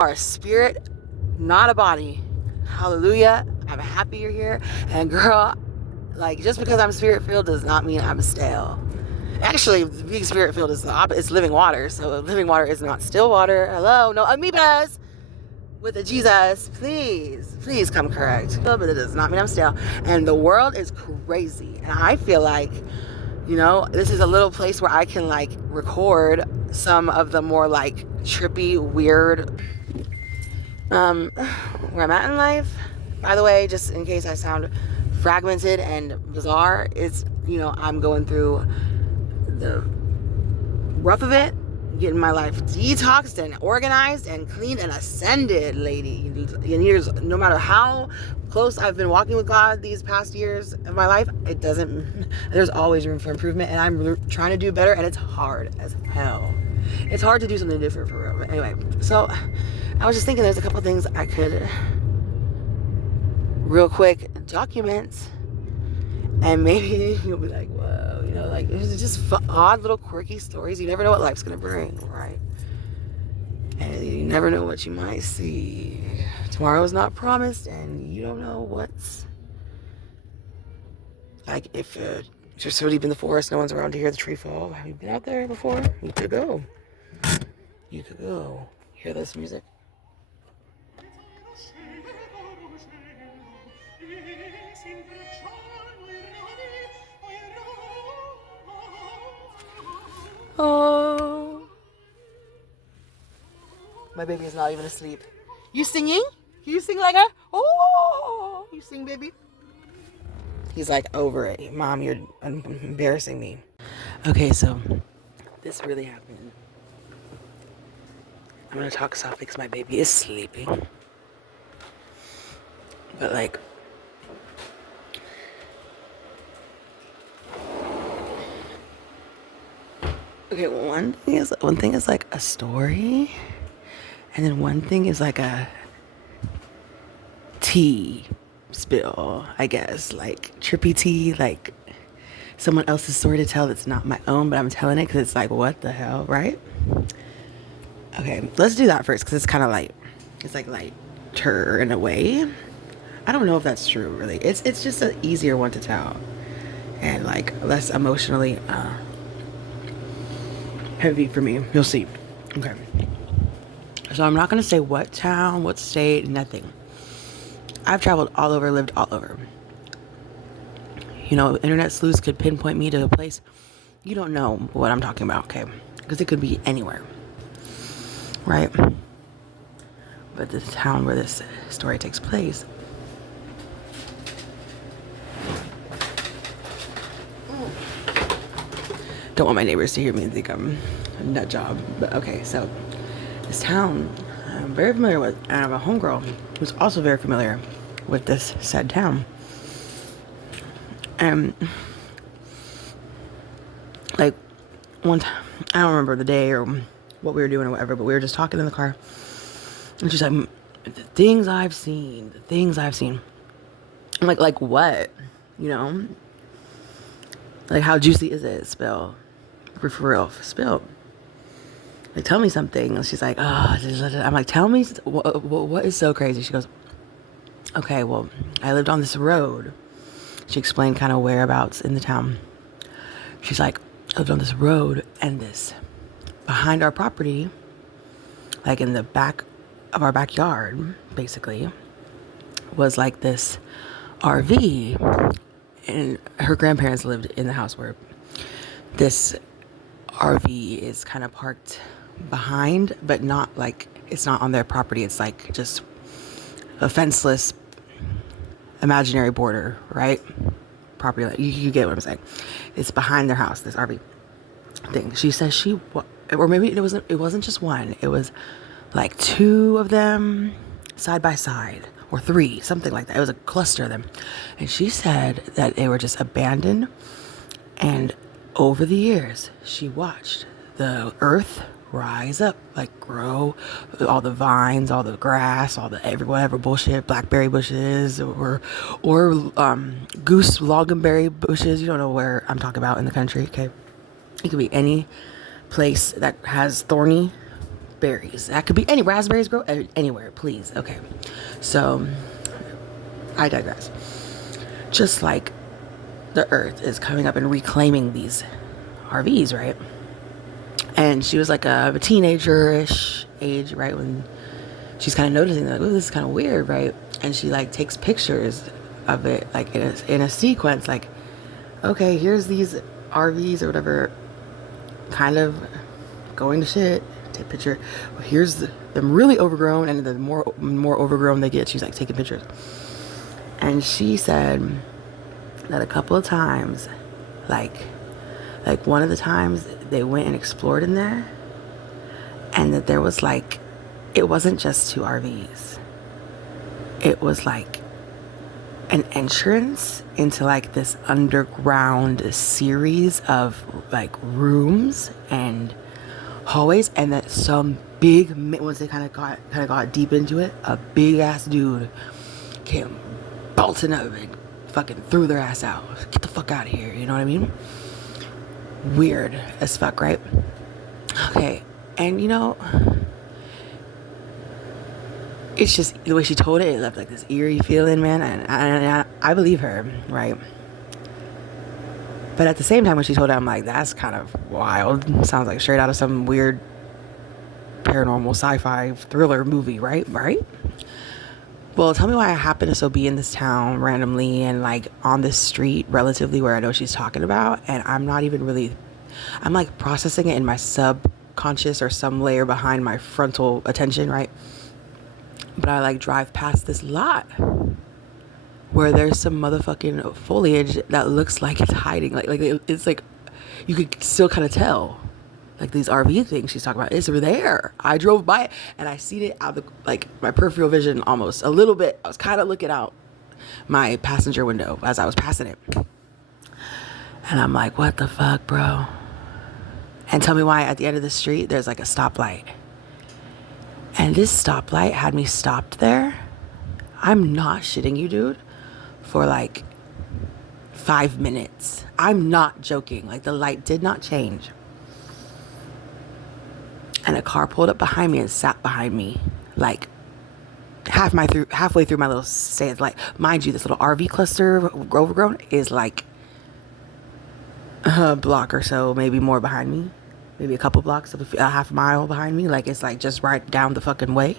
are a spirit, not a body. Hallelujah. I'm happy you're here. And girl, like, just because I'm spirit filled does not mean I'm stale. Actually, being spirit filled is the opposite. It's living water. So living water is not still water. Hello, no amoebas with a Jesus. Please come correct. But it does not mean I'm stale. And the world is crazy. And I feel like, you know, this is a little place where I can like record some of the more like trippy, weird, where I'm at in life. By the way, just in case I sound fragmented and bizarre, it's, you know, I'm going through the rough of it, getting my life detoxed and organized and clean and ascended, lady. And years, no matter how close I've been walking with God these past years of my life, it doesn't, there's always room for improvement, and I'm trying to do better, and it's hard as hell. It's hard to do something different for real. But anyway, so I was just thinking there's a couple things I could real quick document, and maybe you'll be like, whoa, you know, like, it's just odd little quirky stories. You never know what life's gonna bring, right? And you never know what you might see. Tomorrow is not promised, and you don't know what's, like, if you're so deep in the forest, no one's around to hear the tree fall. Have you been out there before? You could go. You could go. Hear this music? Oh, my baby is not even asleep. You singing? You sing like her? Oh, you sing, baby? He's like over it. Mom, you're embarrassing me. Okay, so this really happened. I'm gonna talk softly because my baby is sleeping. But like, okay, one thing is like a story, and then one thing is like a tea spill, I guess, like trippy tea, like someone else's story to tell that's not my own, but I'm telling it because it's like, what the hell, right? Okay, let's do that first because it's kind of light. It's like lighter in a way. I don't know if that's true, really. It's just an easier one to tell, and like less emotionally heavy for me. You'll see. Okay. So I'm not gonna say what town, what state, nothing. I've traveled all over, lived all over. You know, internet sleuths could pinpoint me to a place. You don't know what I'm talking about, okay? Because it could be anywhere, right? But this town where this story takes place, don't want my neighbors to hear me and think I'm a nut job. But okay, so this town I'm very familiar with, and I have a homegirl who's also very familiar with this said town. And like one time, I don't remember the day or what we were doing or whatever, but we were just talking in the car, and she's like, the things I've seen. I'm like what? You know? Like, how juicy is it? Spill. For real, spill. Like, tell me something. And she's like, oh, I'm like, tell me, what is so crazy? She goes, okay, well, I lived on this road. She explained kind of whereabouts in the town. She's like, I lived on this road, and this, behind our property, like in the back of our backyard, basically, was like this RV. And her grandparents lived in the house where this RV is kind of parked behind, but not like, it's not on their property. It's like just a fenceless imaginary border, right? Property, like, you get what I'm saying. It's behind their house, this RV thing. She says or maybe it wasn't just one. It was like two of them side by side, or three, something like that. It was a cluster of them. And she said that they were just abandoned. And over the years, she watched the earth rise up, like grow, all the vines, all the grass, all the whatever bullshit, blackberry bushes, or goose loganberry bushes. You don't know where I'm talking about in the country, okay? It could be any place that has thorny berries. That could be any raspberries grow anywhere, please. Okay. So I digress. Just like the earth is coming up and reclaiming these RVs, right? And she was like a teenager-ish age, right? When she's kind of noticing that, oh, this is kind of weird, right? And she like takes pictures of it, like in a sequence, like, okay, here's these RVs or whatever, kind of going to shit. Take a picture. Well, here's them really overgrown, and the more overgrown they get, she's like taking pictures. And she said that a couple of times, like one of the times they went and explored in there, and that there was like, it wasn't just 2 RVs. It was like an entrance into like this underground series of like rooms and hallways, and that some big, once they kind of got deep into it, a big ass dude came bolting up and fucking threw their ass out. Get the fuck out of here, you know what I mean? Weird as fuck, right? Okay, and you know, it's just the way she told it left like this eerie feeling, man, and I believe her, right? But at the same time, when she told it, I'm like, that's kind of wild. Sounds like straight out of some weird paranormal sci-fi thriller movie, right? Well, tell me why I happen to so be in this town randomly and like on this street relatively where I know she's talking about, and I'm not even really, I'm like processing it in my subconscious or some layer behind my frontal attention, right? But I like drive past this lot where there's some motherfucking foliage that looks like it's hiding, like it's like you could still kind of tell. Like these RV things she's talking about, it's there. I drove by it and I seen it out of like my peripheral vision almost a little bit. I was kind of looking out my passenger window as I was passing it. And I'm like, what the fuck, bro? And tell me why at the end of the street, there's like a stoplight. And this stoplight had me stopped there. I'm not shitting you, dude. For like 5 minutes. I'm not joking. Like the light did not change. And a car pulled up behind me and sat behind me, like halfway through my little stance. Like, mind you, this little RV cluster overgrown is like a block or so, maybe more behind me, maybe a couple blocks of a half mile behind me. Like it's like just right down the fucking way.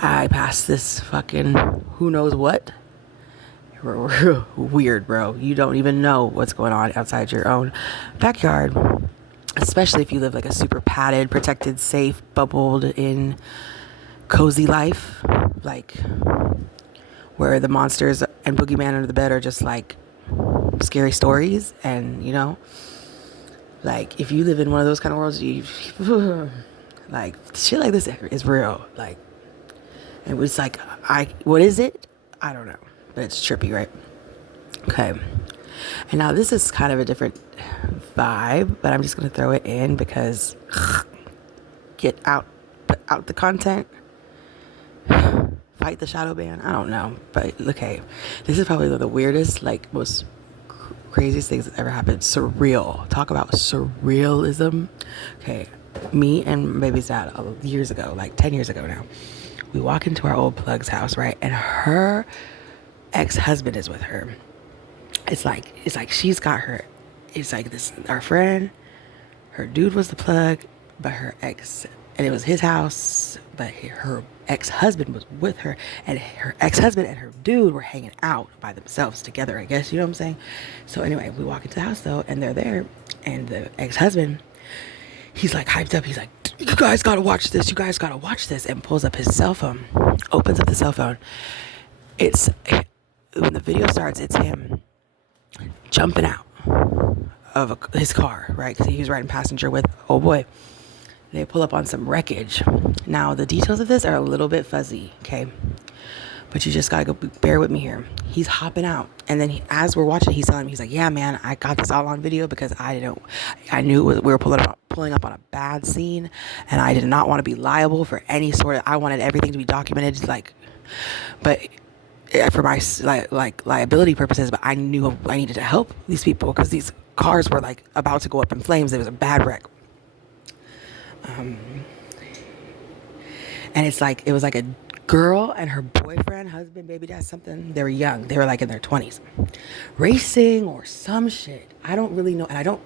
I passed this fucking who knows what. Weird, bro. You don't even know what's going on outside your own backyard. Especially if you live like a super padded, protected, safe, bubbled in, cozy life. Like where the monsters and boogeyman under the bed are just like scary stories. And you know, like if you live in one of those kind of worlds, you like shit like this is real. Like it was like, what is it? I don't know, but it's trippy, right? Okay. And now this is kind of a different vibe, but I'm just going to throw it in because put out the content, fight the shadow ban. I don't know, but okay, this is probably the weirdest, like most craziest things that ever happened. Surreal. Talk about surrealism. Okay, me and baby's dad years ago, like 10 years ago now, we walk into our old plug's house, right? And her ex-husband is with her. It's like she's got her, it's like this, our friend, her dude was the plug, but her ex, and it was his house, but her ex-husband was with her, and her ex-husband and her dude were hanging out by themselves together, I guess, you know what I'm saying? So anyway, we walk into the house though, and they're there, and the ex-husband, he's like hyped up, he's like, you guys gotta watch this, and pulls up his cell phone, opens up the cell phone. When the video starts, it's him jumping out of his car, right? Because he was riding passenger with, oh boy. They pull up on some wreckage. Now, the details of this are a little bit fuzzy, okay? But you just gotta bear with me here. He's hopping out. And then as we're watching, he's telling me, he's like, yeah, man, I got this all on video because I knew we were pulling up on a bad scene. And I did not want to be liable for any sort of, I wanted everything to be documented, like, but for my like liability purposes, but I knew I needed to help these people because these cars were like about to go up in flames. It was a bad wreck. And it's like, it was like a girl and her boyfriend, husband, baby dad, something. They were young. They were like in their 20s. Racing or some shit. I don't really know. And I don't,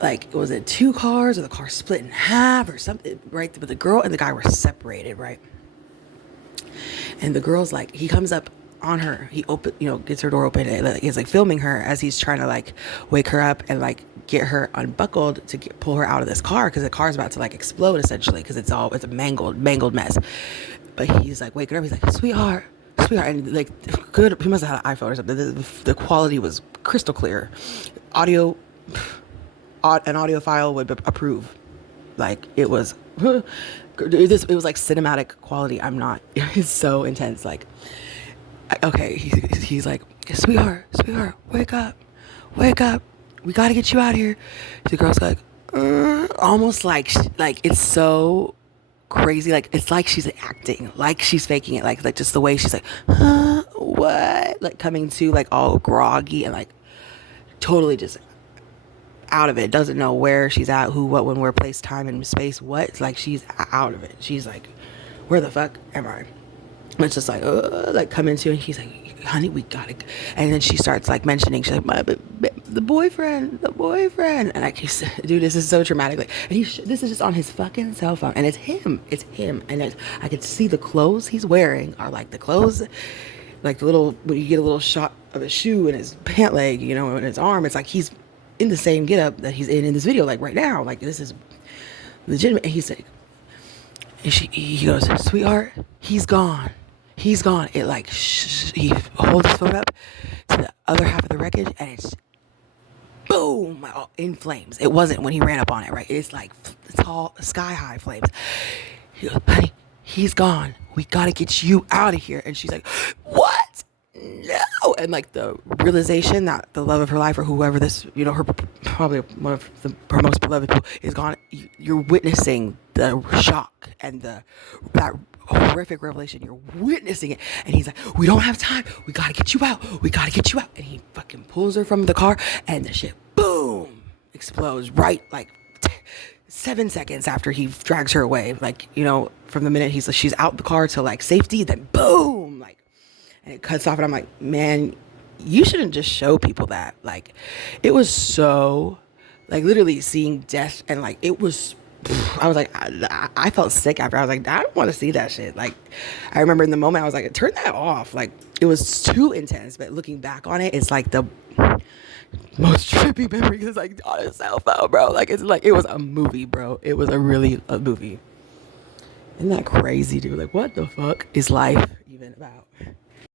like, was it two cars or the car split in half or something, right? But the girl and the guy were separated, right? And the girl's like, he comes up on her, he gets her door open, and he's like filming her as he's trying to like wake her up and like get her unbuckled to pull her out of this car, because the car is about to like explode essentially, because it's a mangled mess. But he's like waking her up, he's like, sweetheart, and like, good, he must have had an iPhone or something. The quality was crystal clear. An audio file would approve. Like, it was it was like cinematic quality. It's so intense. Like, okay, he's like, sweetheart, wake up, we gotta get you out of here. The girl's like, almost like it's so crazy. Like, it's like she's acting, like she's faking it, like just the way she's like, what, like coming to like all groggy and like totally just out of it, doesn't know where she's at, who, what, when, where, place, time, and space, what. It's like she's out of it. She's like, where the fuck am I? It's just like coming to, and he's like, honey, we gotta go. And then she starts like mentioning, she's like, the boyfriend, and I keep, dude, this is so traumatic. Like, and this is just on his fucking cell phone, and it's him, and I could see the clothes he's wearing are like the clothes, like the little, when you get a little shot of his shoe and his pant leg, and his arm, it's like he's in the same getup that he's in this video, like right now. Like, this is legitimate. And he's like, he goes, sweetheart, he's gone. It like, he holds his phone up to the other half of the wreckage, and it's boom, in flames. It wasn't when he ran up on it, right? It's like tall, sky high flames. He goes, honey, he's gone. We gotta get you out of here. And she's like, what? No. And like the realization that the love of her life, or whoever this, her, probably one of her most beloved people, is gone. You're witnessing the shock and that horrific revelation. You're witnessing it. And he's like, we don't have time. We gotta get you out. And he fucking pulls her from the car, and the shit, boom, explodes right like 7 seconds after he drags her away. Like, from the minute she's out the car to like safety, then boom, like, and it cuts off. And I'm like, man, you shouldn't just show people that. Like, it was so, like, literally seeing death, and like, it was, I was like, I felt sick after. I was like, I don't want to see that shit. Like, I remember in the moment, I was like, turn that off. Like, it was too intense. But looking back on it, it's like the most trippy memory, because it's like on his cell phone, bro. Like, it's like, it was a movie, bro. It was a movie. Isn't that crazy, dude? Like, what the fuck is life even about?